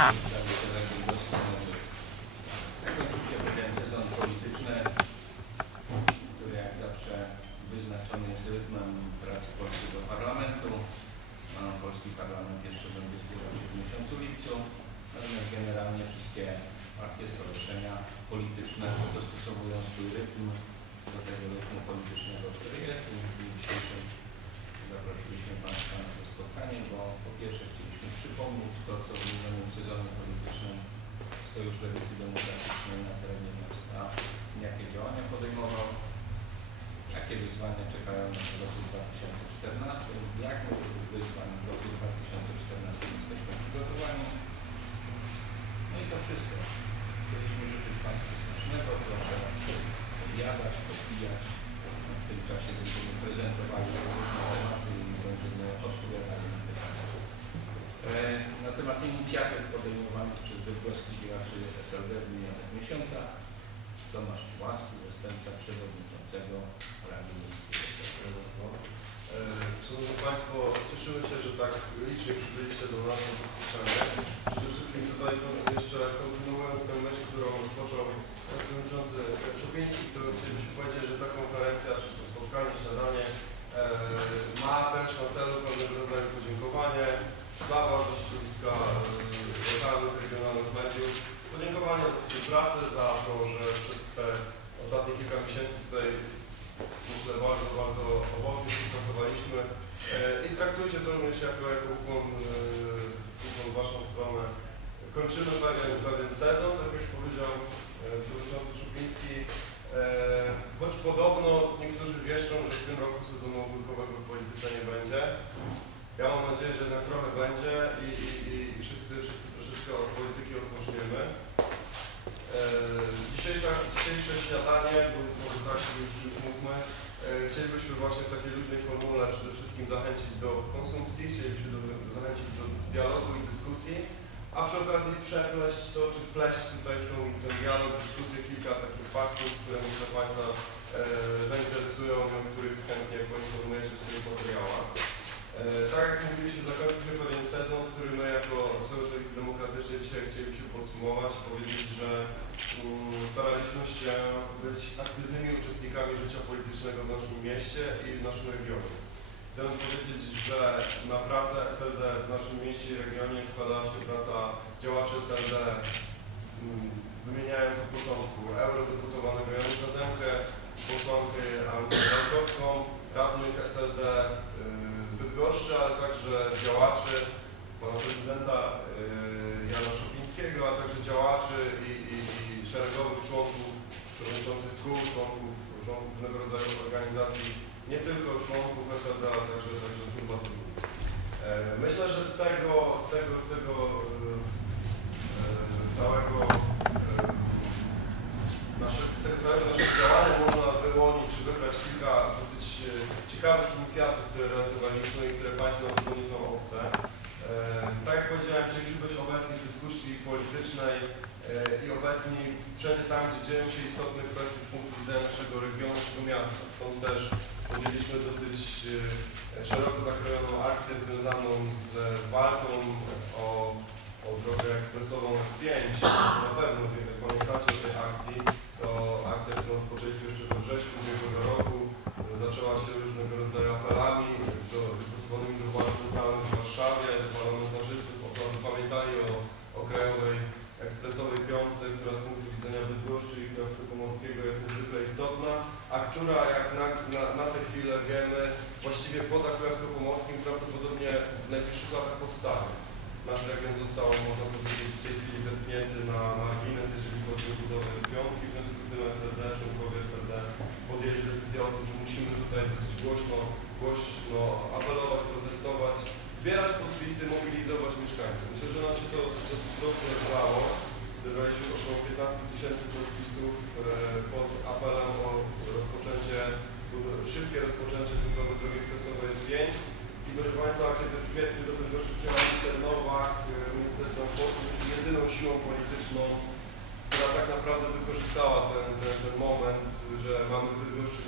sprawie kolegów doskonale. Kończycie pewien sezon polityczny, który jak zawsze wyznaczony jest rytmem pracy polskiego parlamentu. No, polski parlament jeszcze będzie zbierał się w miesiącu lipcu, natomiast generalnie wszystkie partie, stowarzyszenia polityczne dostosowują swój rytm do tego rytmu politycznego, który jest. W dzisiejszym zaprosiliśmy Państwa na to spotkanie, bo po pierwsze chcieliśmy przypomnieć to, co w minionym sezonie politycznym Sojusz Lewicy Demokratycznej na terenie miasta, jakie działania podejmował, jakie wyzwania czekają nas w roku 2014, jak do tych wyzwań w roku 2014 jesteśmy przygotowani. No i to wszystko. Chcieliśmy życzyć Państwu smacznego, proszę podjadać, popijać. W tym czasie będziemy prezentowali różne tematy i będziemy odpowiadali na pytania. E, Na temat inicjatyw podejmowanych przez bydgoskich działaczy SLD w minionych miesiącach Tomasz Łaski, zastępca przewodniczącego Rady Miejskiej. E, Szanowni Państwo, cieszymy się, że tak licznie przybyliście do nas na spotkanie. Przede wszystkim tutaj jeszcze kontynuując tę myśl, którą rozpoczął przewodniczący Szopiński, to chcielibyśmy powiedzieć, że ta konferencja, czy to spotkanie, śniadanie e, ma też na celu pewnego rodzaju podziękowanie dla Was, za środowiska lokalnych, regionalnych mediów. Podziękowanie za współpracę, za to, że przez te ostatnie kilka miesięcy tutaj myślę bardzo, bardzo owocnie współpracowaliśmy e, i traktujcie to również jako, jako ukłon, e, ukłon w Waszą stronę. Kończymy pewien, pewien sezon, tak jak powiedział e, przewodniczący Szupiński, choć podobno niektórzy wieszczą, że w tym roku sezonu ogórkowego w polityce nie będzie. Ja mam nadzieję, że jednak trochę będzie i, i, i wszyscy, wszyscy troszeczkę od polityki odpoczniemy. E, Dzisiejsze, dzisiejsze śniadanie, bo może tak już, już mówmy, e, chcielibyśmy właśnie w takiej luźnej formule przede wszystkim zachęcić do konsumpcji, chcielibyśmy do, zachęcić do dialogu i dyskusji, a przy okazji przepleść to, czy wpleść tutaj w, ten dialog, dyskusję kilka takich faktów, które myślę Państwa e, zainteresują o których chętnie poinformujecie w swoich materiałach. E, tak jak mówiliśmy, zakończyliśmy pewien sezon, który my jako Sojusz Lewicy dzisiaj chcielibyśmy podsumować, powiedzieć, że mm, staraliśmy się być aktywnymi uczestnikami życia politycznego w naszym mieście i w naszym regionie. Chcę powiedzieć, że na pracę SLD w naszym mieście i regionie składała się praca działaczy SLD, mm, wymieniając od początku eurodeputowanego Janusza Zemkę, posłankę Annę Jankowską, radnych SLD z Bydgoszczy, ale także działaczy, pana prezydenta y, Jana Szopińskiego, a także działaczy i, i, i szeregowych członków, przewodniczących kół, członków, członków różnego rodzaju organizacji, nie tylko członków SLD, ale także, także sympatyków. E, Myślę, że z tego, z tego, z tego y, całego nasze, z tego całego naszego działania można wyłonić czy wybrać kilka dosyć e, ciekawych inicjatyw, które realizowaliśmy i które Państwu na pewno nie są obce. E, tak jak powiedziałem, chcieliśmy być obecni w dyskusji politycznej e, i obecni wszędzie tam, gdzie dzieją się istotne kwestie z punktu widzenia naszego regionu, naszego miasta. Stąd też podjęliśmy dosyć e, szeroko zakrojoną akcję związaną z walką o, o drogę ekspresową S5. Na pewno pamiętacie o tej akcji. To akcja, którą rozpoczęliśmy jeszcze we wrześniu ubiegłego roku, zaczęła się różnego rodzaju apelami do, wystosowanymi do władz centralnych w Warszawie, do parlamentarzystów, o to, pamiętali o, o krajowej ekspresowej piątce, która z punktu widzenia Bydgoszczy i Kujawsko-Pomorskiego jest niezwykle istotna, a która, jak na, na, na tę chwilę wiemy, właściwie poza Kujawsko-Pomorskim prawdopodobnie w najbliższych latach powstanie. Nasz region został, można powiedzieć, w tej chwili zepchnięty na margines, jeżeli chodzi o budowę z piątki, w związku z tym SLD, członkowie SLD tym, że musimy tutaj dosyć głośno, głośno apelować, protestować, zbierać podpisy, mobilizować mieszkańców. Myślę, że nam się to dosyć dobrze udało. Zebraliśmy około 15 tysięcy podpisów e, pod apelem o rozpoczęcie, szybkie rozpoczęcie budowy drogi ekspresowej S5. I proszę Państwa, kiedy w kwietniu do Bydgoszczy przyjechał minister Nowak, e, minister transportu, jedyną siłą polityczną, tak naprawdę wykorzystała ten, ten, ten moment, że mamy w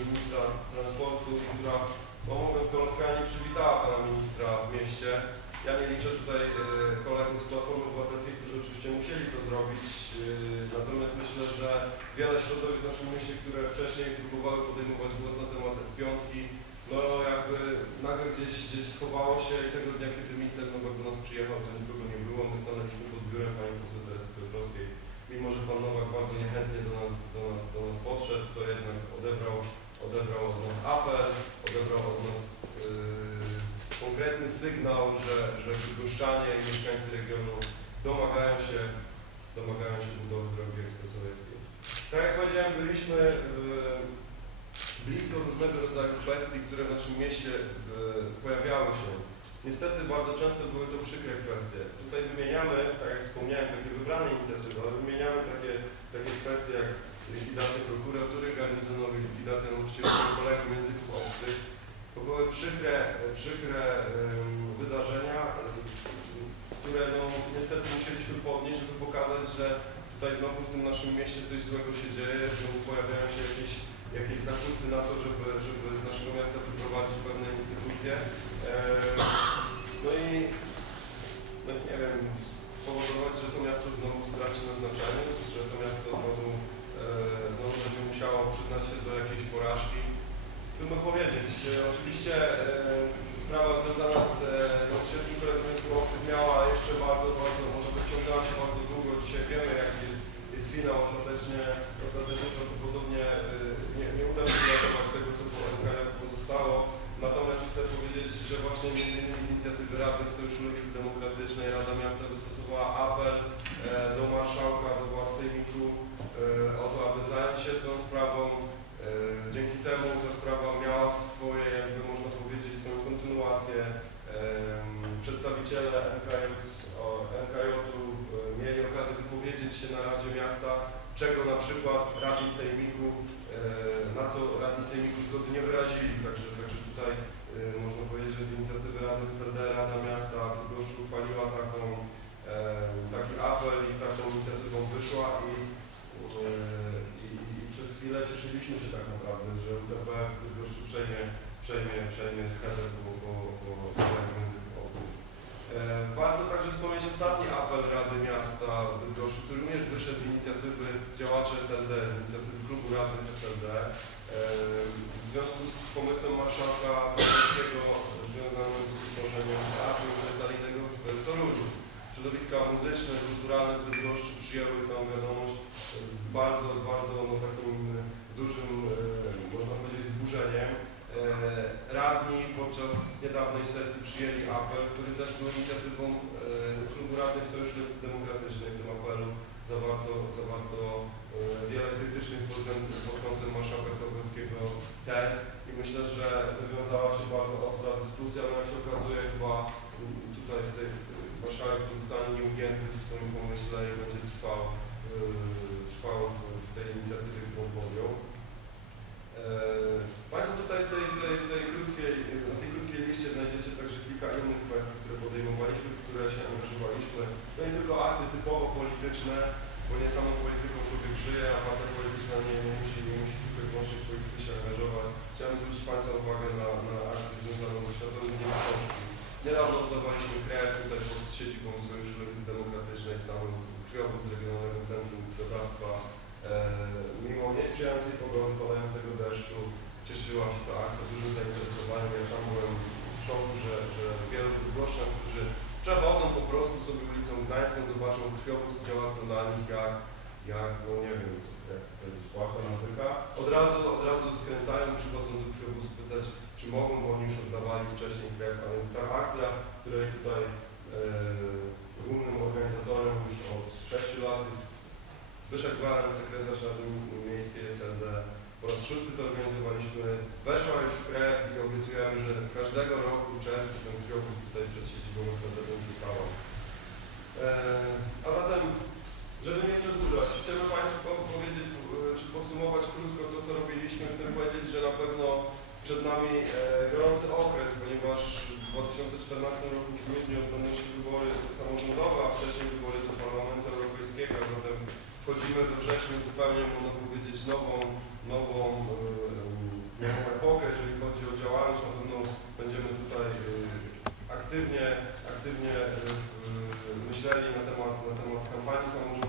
ministra transportu, która no mówiąc kolokwialnie, przywitała pana ministra w mieście. Ja nie liczę tutaj e, kolegów z Platformy Obywatelskiej, którzy oczywiście musieli to zrobić, e, natomiast myślę, że wiele środowisk w naszym mieście, które wcześniej próbowały podejmować głos na temat S5, no jakby nagle gdzieś, gdzieś schowało się i tego dnia, kiedy minister Nowak do nas przyjechał, to nikogo nie było. My stanęliśmy pod biurem pani poseł Teresy Piotrowskiej. Mimo, że pan podszedł, to jednak odebrał, odebrał od nas apel, odebrał od nas yy, konkretny sygnał, że, że Bydgoszczanie i mieszkańcy regionu domagają się, domagają się budowy drogi ekspresowej S5. Tak jak powiedziałem, byliśmy yy, blisko różnego rodzaju kwestii, które w naszym mieście e, pojawiały się. Niestety bardzo często były to przykre kwestie. Tutaj wymieniamy, tak jak wspomniałem, takie wybrane inicjatywy, ale wymieniamy takie, takie kwestie jak likwidacja prokuratury garnizonowej, likwidacja nauczycielskiego kolegium języków obcych. To były przykre, przykre wydarzenia, które no, niestety musieliśmy podnieść, żeby pokazać, że tutaj znowu w tym naszym mieście coś złego się dzieje, że pojawiają się jakieś jakieś zakusy na to, żeby, żeby z naszego miasta wyprowadzić pewne instytucje. No i no nie wiem, spowodować, że to miasto znowu straci na znaczeniu, że to miasto znowu, znowu się do jakiejś porażki. Trudno powiedzieć. E, Oczywiście eee, sprawa związana z e, nauczycielskim kolegiem obcych miała jeszcze bardzo, bardzo, może wyciągała się bardzo długo. Dzisiaj wiemy, jaki jest, jest finał ostatecznie, ostatecznie prawdopodobnie e, nie, nie uda się uratować tego, co po pozostało. Natomiast chcę powiedzieć, że właśnie między innymi z inicjatywy Radnych Sojuszu Lewicy Demokratycznej Rada Miasta wystosowała apel e, do marszałka, do władz sejmiku e, o to, aby zająć się tą sprawą. E, dzięki temu ta sprawa miała swoje, jakby można powiedzieć, swoją kontynuację. E, przedstawiciele NKJ, o, NKJ-ów e, mieli okazję wypowiedzieć się na Radzie Miasta, czego na przykład radni sejmiku, e, na co radni sejmiku zgody nie wyrazili. Także, także tutaj e, można powiedzieć, że z inicjatywy Rady SLD Rada Miasta Bydgoszcz uchwaliła taką, e, taki apel i z taką inicjatywą wyszła i, e, i, i przez chwilę cieszyliśmy się tak naprawdę, że UTP w Bydgoszczu przejmie, przejmie, przejmie po, po, po obcych. E, Warto także wspomnieć ostatni apel Rady Miasta w Bydgoszczy, który również wyszedł z inicjatywy działaczy SLD, z inicjatywy klubu radnych SLD. E, W związku z pomysłem marszałka Całkowskiego związanym z utworzeniem teatru uniwersalnego w Toruniu. Środowiska muzyczne, kulturalne w Bydgoszczy przyjęły tę wiadomość z bardzo, bardzo no, takim dużym, e, można powiedzieć, zburzeniem. E, Radni podczas niedawnej sesji przyjęli apel, który też był inicjatywą e, Klubu Radnych Sojuszu Lewicy Demokratycznej. W tym apelu zawarto, zawarto e, wiele krytycznych pod kątem marszałka Całkowskiego tez i myślę, że wywiązała się bardzo ostra dyskusja, no jak się okazuje chyba tutaj w tej, w marszałek pozostanie nieugięty w swoim pomyśle i będzie trwał, e, w, w tej inicjatywie, którą podjął. Eee, Państwo tutaj w tej, w tej, w tej krótkiej, na tej krótkiej liście znajdziecie także kilka innych kwestii, które podejmowaliśmy, w które się angażowaliśmy. To nie tylko akcje typowo polityczne, bo nie samą polityką człowiek żyje, a partia polityczna nie, nie musi, nie musi tylko i wyłącznie w polityce się angażować. Chciałem zwrócić Państwa uwagę na, na akcję związaną ze Światowym Dniem Książki. Niedawno oddawaliśmy krew tutaj pod siedzibą Sojuszu Lewicy Demokratycznej, stanu krwiowód z Regionalnego Centrum Krwiodawstwa. Eee, mimo niesprzyjającej pogody, padającego deszczu, cieszyła się ta akcja dużym zainteresowaniem. Ja sam byłem w szoku, że, że wielu bydgoszczan, którzy przechodzą po prostu sobie ulicą Gdańską, zobaczą krwiopust, działa to na nich jak, jak no nie wiem, jak to powiedzieć, płata na tyka. Od razu, od razu skręcają, przychodzą do krwiopustu pytać, czy mogą, bo oni już oddawali wcześniej krew. A więc ta akcja, której tutaj e, głównym organizatorem już od 6 lat jest Zbyszek Gwarant, sekretarz Rady Miejskiej SLD. Po raz szósty to organizowaliśmy. Weszła już w krew i obiecujemy, że każdego roku w czerwcu ten krwiopust tutaj przed siedzibą SLD będzie stała. Eee, a zatem, żeby nie przedłużać, chcemy Państwu po- powiedzieć, e, czy podsumować krótko to, co robiliśmy. Chcę powiedzieć, że na pewno przed nami e, gorący okres, ponieważ w 2014 roku w grudniu odbędą się wybory samorządowe, a wcześniej wybory do Parlamentu Europejskiego, a zatem wchodzimy we wrześniu zupełnie, można powiedzieć, nową, nową, e, nową epokę, jeżeli chodzi o działalność. Na pewno będziemy tutaj y, aktywnie, aktywnie y, myśleli na temat, na temat kampanii samorządowej.